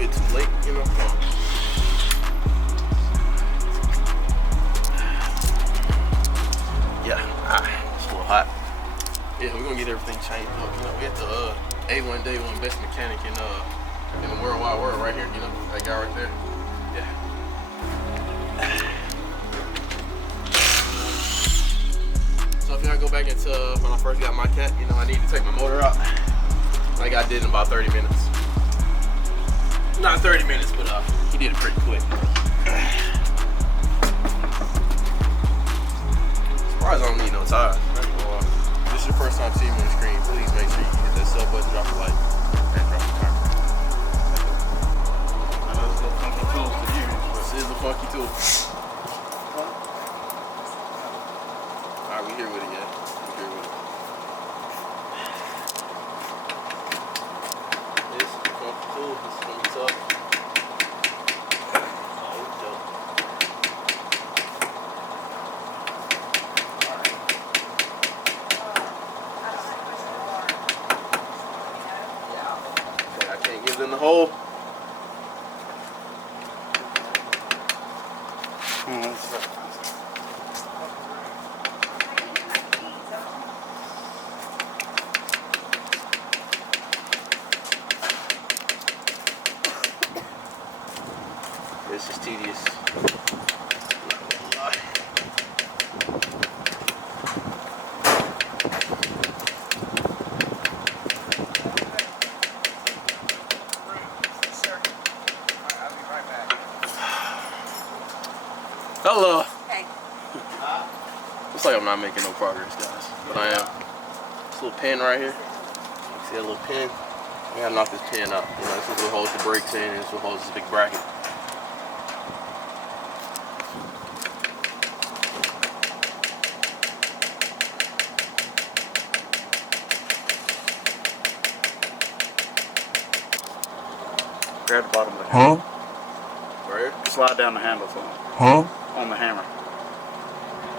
bit too late, you know. Yeah, it's a little hot. Yeah, we're gonna get everything changed up. You know, we at the A1 Day One best mechanic in the world wide world right here. You know, that guy right there. Yeah. So if y'all go back into when I first got my cat, you know, I need to take my motor out. Like I did in about 30 minutes. Not 30 minutes, but he did it pretty quick. Surprised I don't need no tires. If this is your first time seeing me on the screen, please make sure you hit that sub button, drop a like, and drop a comment. I know it's a little funky tool to use, but this is a funky tool. Alright, we here with it, yeah. We here with it. This is a funky tool. This is gonna be tough. In the hole. This is tedious. Hello. Hey. Looks like I'm not making no progress, guys, but I am. This little pin right here. You see that little pin? I gotta knock this pin out. You know, this is what holds the brakes in, and this is what holds this big bracket. Grab the bottom of the handle. Right here? Slide down the handle for him. On the hammer.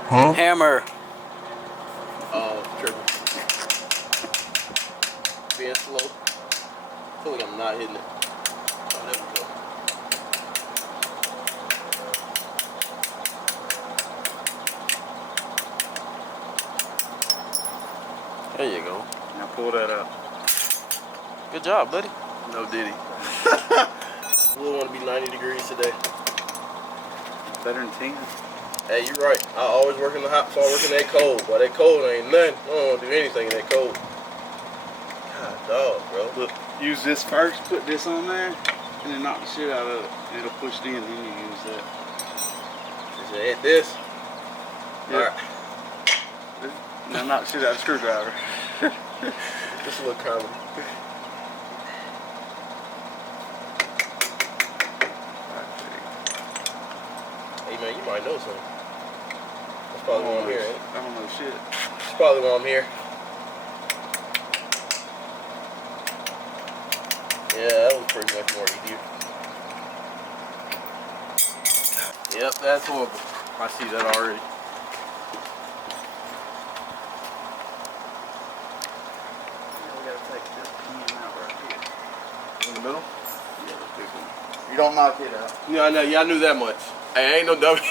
Hammer. Oh, tripping. Being slow. I feel like I'm not hitting it. Oh, there we go. There you go. Now pull that up. Good job, buddy. No diddy. We want to be 90 degrees today. Better than 10. Hey, you're right. I always work in the hot, so I work in that cold. But that cold ain't nothing. I don't want to do anything in that cold. God, dog, bro. Look, use this first, put this on there, and then knock the shit out of it. It'll push it in, then you use that. Just hit this. Yep. Alright. Now knock the shit out of the screwdriver. Just a little comedy. Hey man, you might know something. That's probably why I'm here, ain't it? I don't know shit. That's probably why I'm here. Yeah, that was pretty much more easier. Yep, that's horrible. I see that already. We gotta take this pin out right here. In the middle? Yeah, this big one. You don't knock it out. Yeah, I know. Yeah, I knew that much. Hey, ain't no dummy.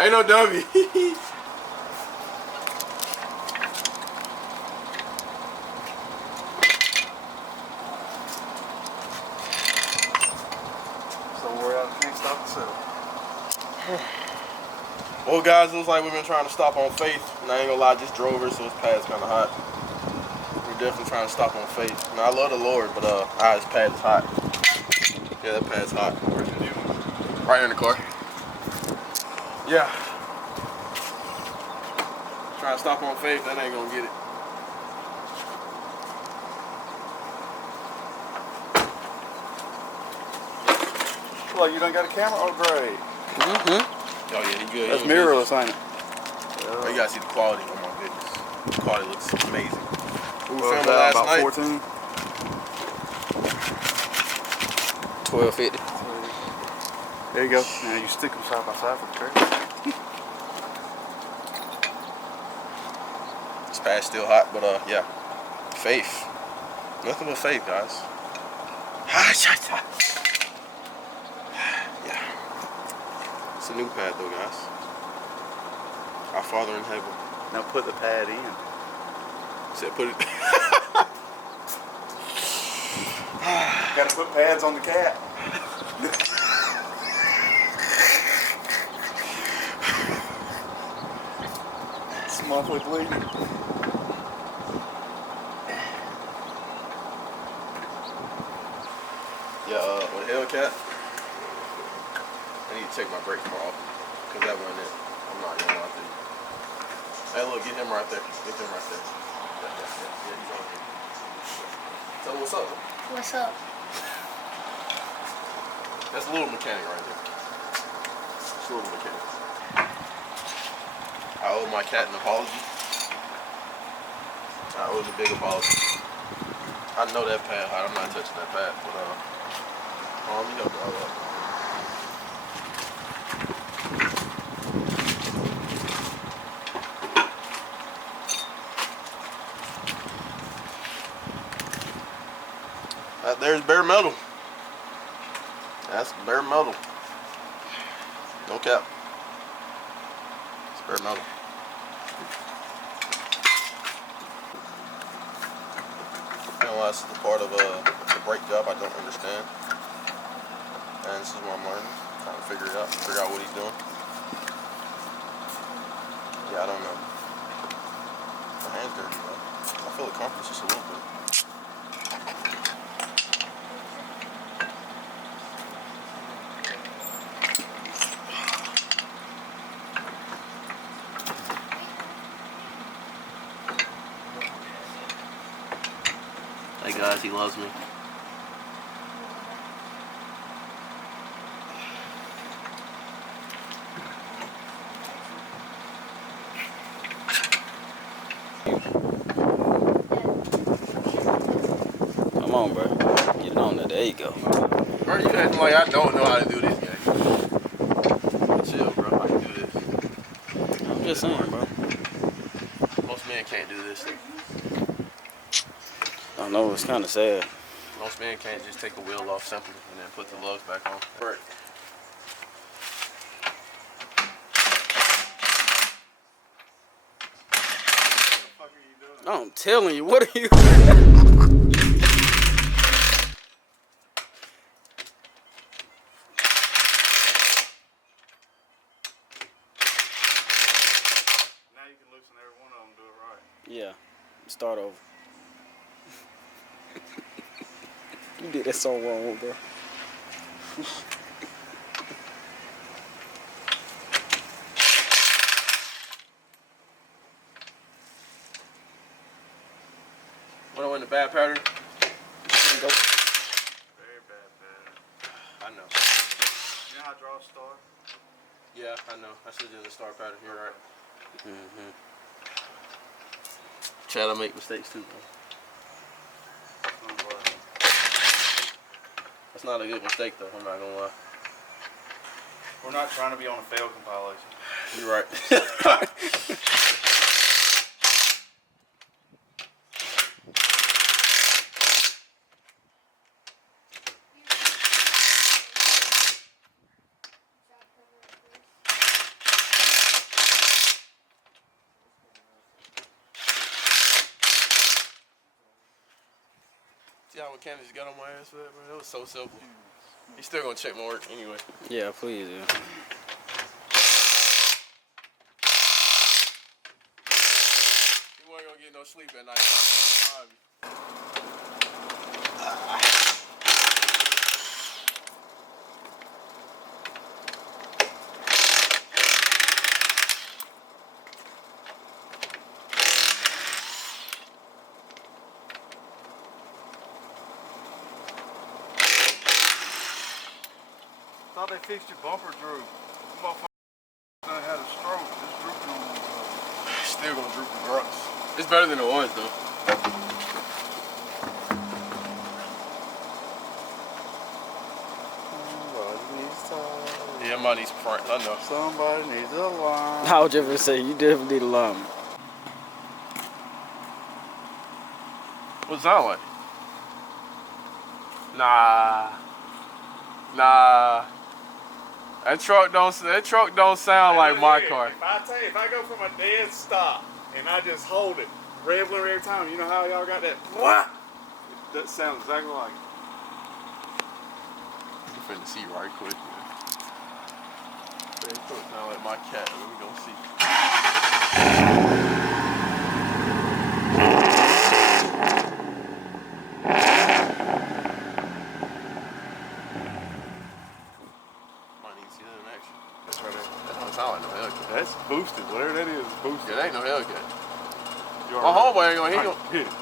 Ain't no dummy. So worry out, can't stop itself. Well, guys, it looks like we've been trying to stop on Faith, and I ain't gonna lie, just drove her, so this pad's kind of hot. We're definitely trying to stop on Faith. Now, I love the Lord, but this pad is hot. Yeah, that pad's hot. Where's the new one? Right here in the car. Yeah. Trying to stop on Faith, that ain't gonna get it. Well, you done got a camera? Oh, great. Oh, yeah, he good. That's He mirrorless, ain't it? Oh, you gotta see the quality. Oh, my goodness. The quality looks amazing. We were What was filming that, last about night. 14? 1250. There you go. Now you stick them side by side for the trail. This pad's still hot, but yeah. Faith. Nothing but faith, guys. new pad though, guys. Our Father in heaven. Now put the pad in. Said put it. Gotta put pads on the cat. It's monthly bleeding. Yeah, with Hellcat, I need to check my brakes more often. Cause that wasn't it. I'm not gonna lie to you. Hey look, get him right there. Get him right there. Yeah, he's on here. Tell him what's up. What's up? That's a little mechanic right there. That's a little mechanic. I owe my cat an apology. I owe him a big apology. I know that pad hot. I'm not touching that pad, but let me help y'all out. There's bare metal. That's bare metal. No cap. It's bare metal. This is the part of the brake job I don't understand. And this is what I'm learning. Trying to figure it out. Figure out what he's doing. Yeah, I don't know. My hand's dirty though. I feel the comfort just a little bit. Hey guys, he loves me. Come on, bro. Get it on there. There you go. Bro, you acting like I don't know how to do this, gang. Chill, bro. I can do this. I'm just saying, bro. Most men can't do this. I know, it's kind of sad. Most men can't just take a wheel off simply and then put the lugs back on. Right. What the fuck are you doing? I'm telling you, what are you? Now you can loosen every one of them and do it right. Yeah, start over. You did that so wrong, bro. When I went to bad pattern, Go. Very bad pattern. I know. You know how to draw a star? Yeah, I know. I should do the star pattern. You're right. Mm-hmm. Chad, I make mistakes too, bro. That's not a good mistake, though. I'm not gonna lie. We're not trying to be on a fail compilation. You're right. See how mechanics got on my ass for that, bro? That was so simple. He's still gonna check my work anyway. Yeah, please, yeah. He wasn't gonna get no sleep at night. Thought they fixed your bumper droop. You motherfucker had a stroke. It's drooping on the Still gonna droop regardless. It's better than it was, though. Yeah, I might need some front. I know. Somebody needs a line. I would just say, you definitely need a lineman. What's that like? Nah. That truck don't sound like my car. If I go from a dead stop and I just hold it, revving every time, you know how y'all got that? What? That sounds exactly like it. I'm finna see right quick. Man. That truck sound like my cat. Let me go see. Sound like no Hellcat. That's boosted. Whatever that is boosted. Yeah, that ain't no Hellcat. My homeboy ain't gonna hit him. Hit it.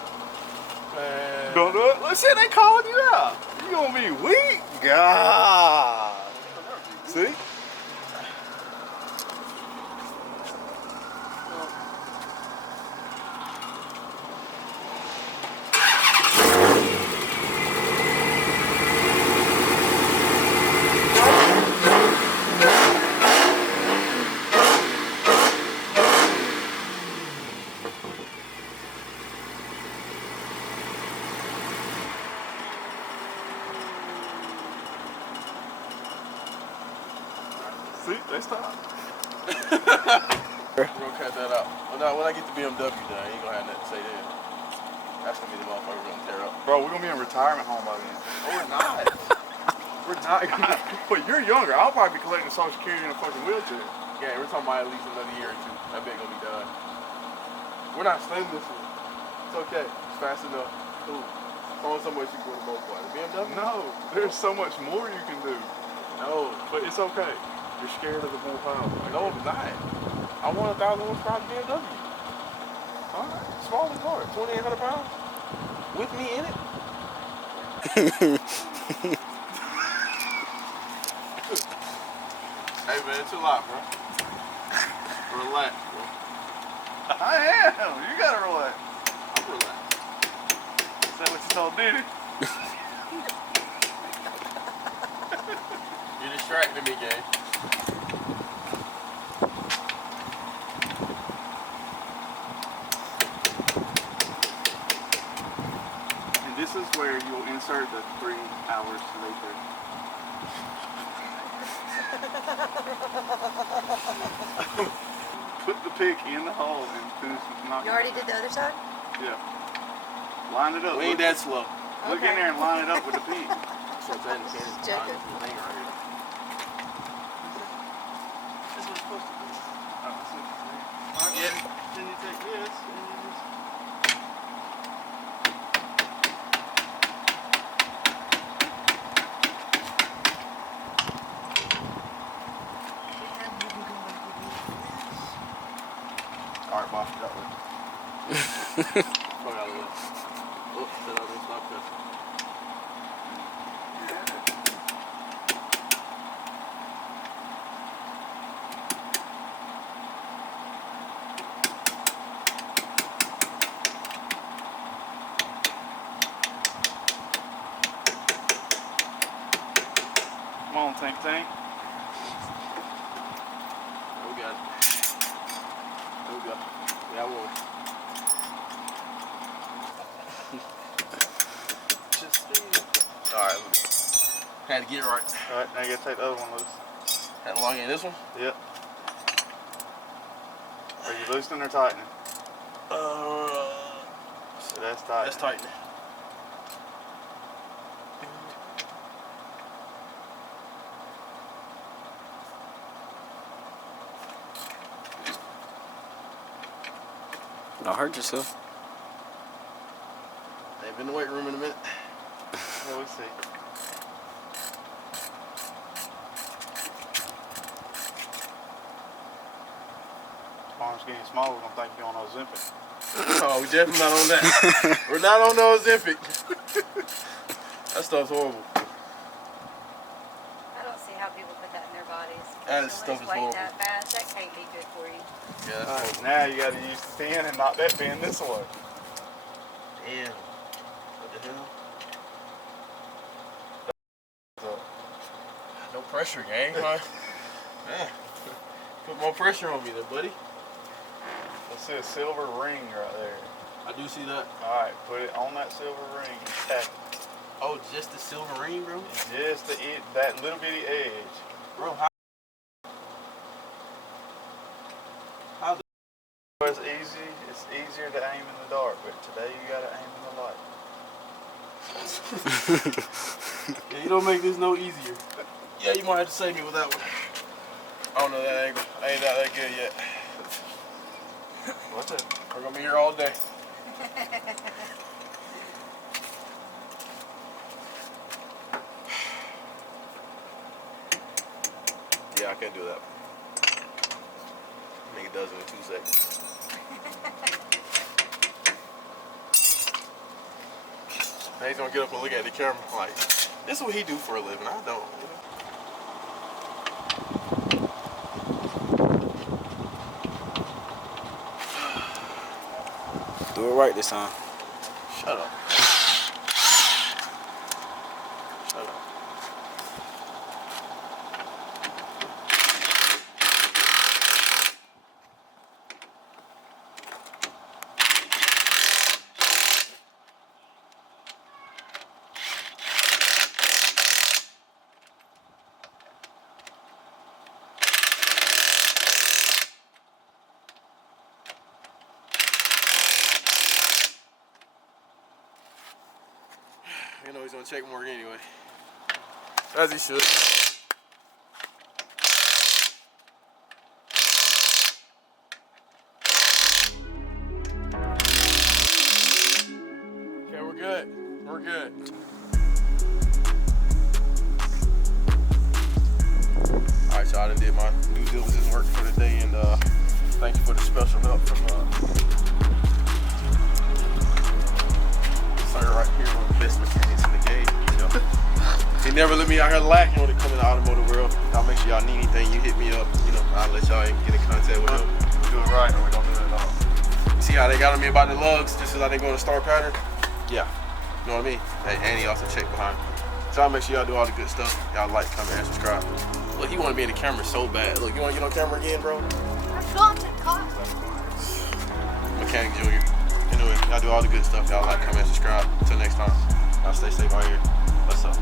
Man. Don't do it. Let's see, they calling you out. You gonna be weak? God. See? See, they stop. We're gonna cut that out. When I get the BMW done, I ain't gonna have nothing to say then. That's gonna be the motherfucker we're gonna tear up. Bro, we're gonna be in retirement home by then. No, we're not. We're not gonna but you're younger. I'll probably be collecting Social Security in a fucking wheelchair. Yeah, we're talking about at least another year or two. That bitch gonna be done. We're not studying this one. It's okay. It's fast enough. Cool. Only so much you can go to Mopar. The BMW? No, there's so much more you can do. No. But it's okay. You're scared of the more power. No, I'm not. I want 1,000 horsepower BMW. Alright. Smaller car. 2,800 pounds. With me in it. Hey man, chill out, bro. Relax, bro. I am. You gotta relax. I'm relaxed. Is that what you told Diddy? You're distracting me, gang. And this is where you'll insert the 3 hours later. Put the pick in the hole and finish knocking. You already did the other side? Yeah. Line it up. We ain't that slow. Look in there and line it up with the pin. So it's in the can. Just checking. This is what it's supposed to be. Alright, Yeah. Then you take this and you just... Alright, boss, you got one. Fuck out of this. Oh, set out this stop cussing. Come on, Tank Tank. We got it. There we go. Yeah, I won. Alright, had to get it right. Alright, now you gotta take the other one loose. Had to log in this one? Yep. Are you loosening or tightening? So that's tight. That's tightening. Don't hurt yourself. They've been in the weight room in a minute. Yeah, we'll see. Arms getting small, we're gonna think you're on Ozempic. Oh, we definitely not on that. We're not on the Ozempic. That stuff's horrible. I don't see how people put that in their bodies. That So stuff much is weight horrible. that fast, that can't be good for you. Yeah, that's Alright, horrible. now you gotta use the pin and knock that pin this way. Damn. What the hell? No pressure, gang. Man. Put more pressure on me there, buddy. I see a silver ring right there. I do see that. Alright, put it on that silver ring and tap it. Oh, just the silver ring, bro? Just that little bitty edge. Bro, how easier to aim in the dark, but today you gotta aim in the light. Yeah, you don't make this no easier. Yeah, you might have to save me with that one. I don't know that angle. I ain't that good yet. What's it? We're gonna be here all day. Yeah, I can't do that. Nigga does it in 2 seconds. Now he's gonna get up and look at the camera like, this is what he do for a living. I don't. Do it right this time. Shut up. Shut up. You know he's gonna check more anyway. As he should. Okay, we're good. We're good. Alright, y'all, I done did my due diligence work for the day, and thank you for the special help from sir right here, one of the best mechanics in the game. You know. He never let me out here lacking when it comes to the automotive world. Y'all make sure y'all need anything, you hit me up. You know, I'll let y'all get in contact with him. We do it right or we don't do it at all. You see how they got on me about the lugs, just as I didn't go in the star pattern? Yeah. You know what I mean? Hey, and he also checked behind. So y'all make sure y'all do all the good stuff. Y'all like, comment, and subscribe. Look, he wanted me in the camera so bad. Look, you want to get on camera again, bro? I'm going to cost. Mechanic Junior. Anyway, y'all do all the good stuff. Y'all like, comment, subscribe. Until next time, y'all stay safe out here. What's up?